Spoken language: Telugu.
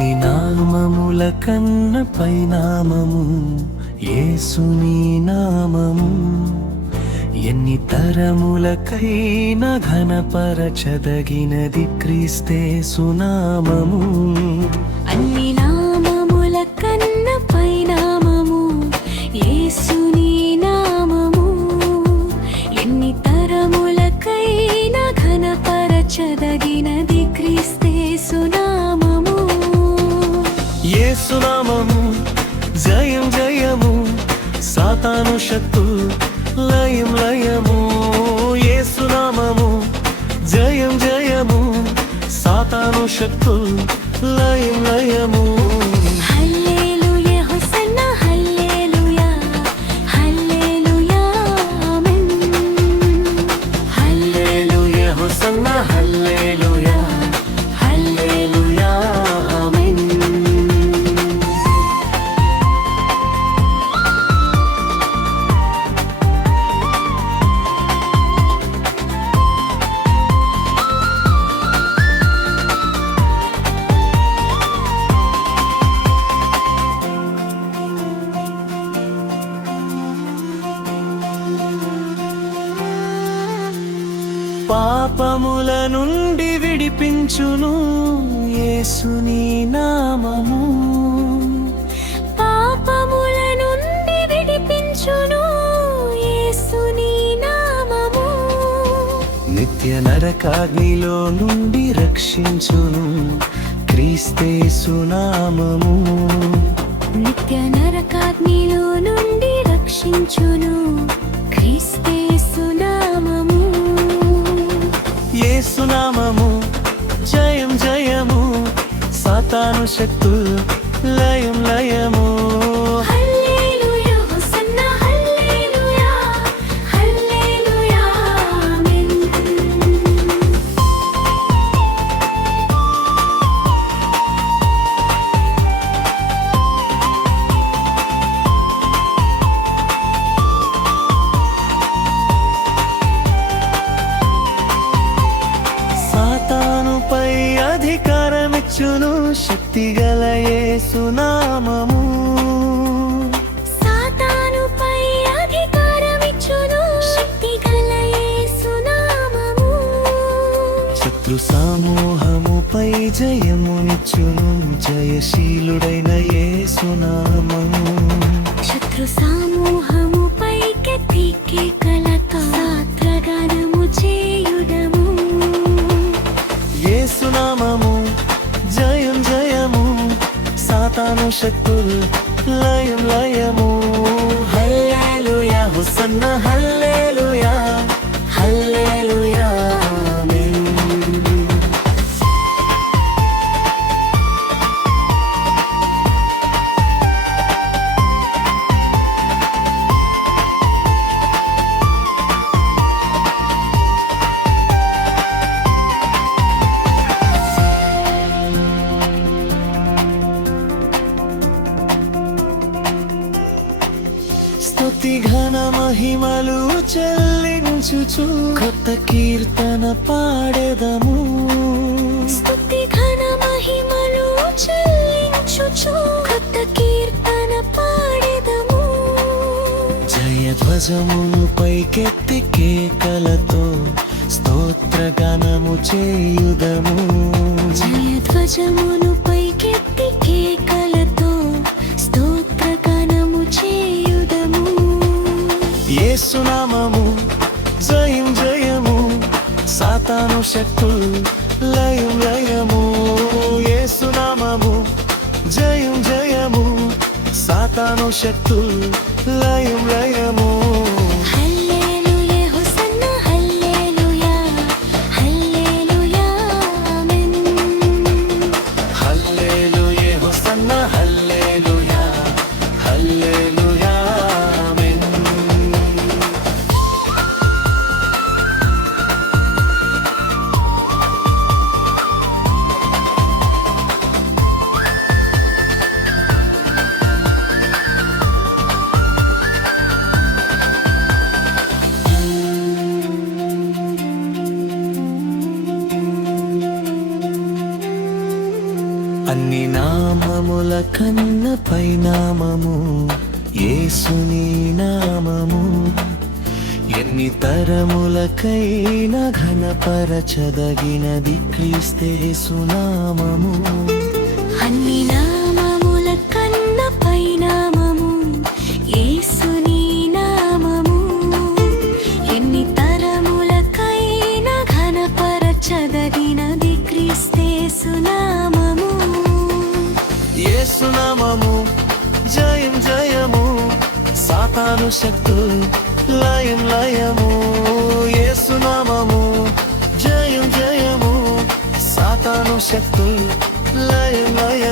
అన్ని నామముల కన్న పైనామము యేసుని నామము. ఎన్ని తరములకైనా ఘనపరచదగినది క్రీస్తేసు నామము. అన్ని నామముల కన్న పైనామము యేసుని నామము. ఎన్ని తరములకైనా ఘనపరచదగినది క్రీస్తేసు నామము. యేసు నామము జయం జయము, సాతాను శక్తులు లయం లయము. యేసు నామము జయం జయము, సాతాను శక్తులు లయం లయము. హల్లెలూయా హోసన్నా హల్లెలూయా హల్లెలూయా ఆమేన్. హల్లెలూయా హోసన్నా హల్లెలూయా హల్లెలూయా ఆమేన్. పాపముల నుండి విడిపించును యేసుని నామము. పాపముల నుండి విడిపించును యేసుని నామము. నిత్య నరకాగ్నిలో నుండి రక్షించును క్రీస్తేసు నామము. నిత్య నరకాగ్నిలో నుండి రక్షించును క్రీస్తేసు నామము. యేసు నామము జయం జయము, సాతాను శక్తులు లయం లయము. హల్లెలూయా హోసన్నా హల్లెలూయా హల్లెలూయా ఆమేన్. సాతానుపై అధికారమిచ్చును శక్తిగల యేసు నామము. సాతానుపై అధికారమిచ్చును శక్తిగల యేసు నామము. శత్రు సమూహముపై జయమునిచ్చును జయశీలుడైన యేసు నామము. శత్రు సమూహముపై కెత్తికే కలతో సాత్రగానము చేయుదము. యేసు నామము జయం జయము, సాతాను శక్తులు లయం లయము. హల్లెలూయా హోసన్నా హల్లెలూయా హల్లెలూయా ఆమేన్. స్తుతి ఘన మహిమలు చెల్లించుచు కొత్త కీర్తన పాడెదము. స్తుతి ఘన మహిమలు చెల్లించుచు కొత్త కీర్తన పాడెదము. జయధ్వజమును పైకెత్తి కేకలతో స్తోత్రగానము చేయుదము. జయధ్వజమును పైకెత్తి కేకలతో స్తోత్రగానము చేయుదము. యేసు నామము జయం జయము, సాతాను శక్తులు లయం లయము. యేసు నామము జయం జయము, సాతాను శక్తులు లయం లయము. హల్లెలూయా హోసన్నా హల్లెలూయా హల్లెలూయా ఆమేన్. హల్లెలూయా హోసన్నా హల్లెలూయా హల్లెలూయా ఆమేన్. అన్ని నామముల కన్న పైనామము యేసుని నామము. ఎన్ని తరములకైనా ఘనపరచదగినది క్రీస్తేసు నామము. అన్ని నామముల కన్న పైనామము యేసుని నామము. ఎన్ని తరములకైనా ఘనపరచదగినది క్రీస్తేసు నామము. యేసు నామము జయం జయము, సాతాను శక్తులు లయం లయము. యేసు నామము జయం జయము, సాతాను శక్తులు లయం లయము.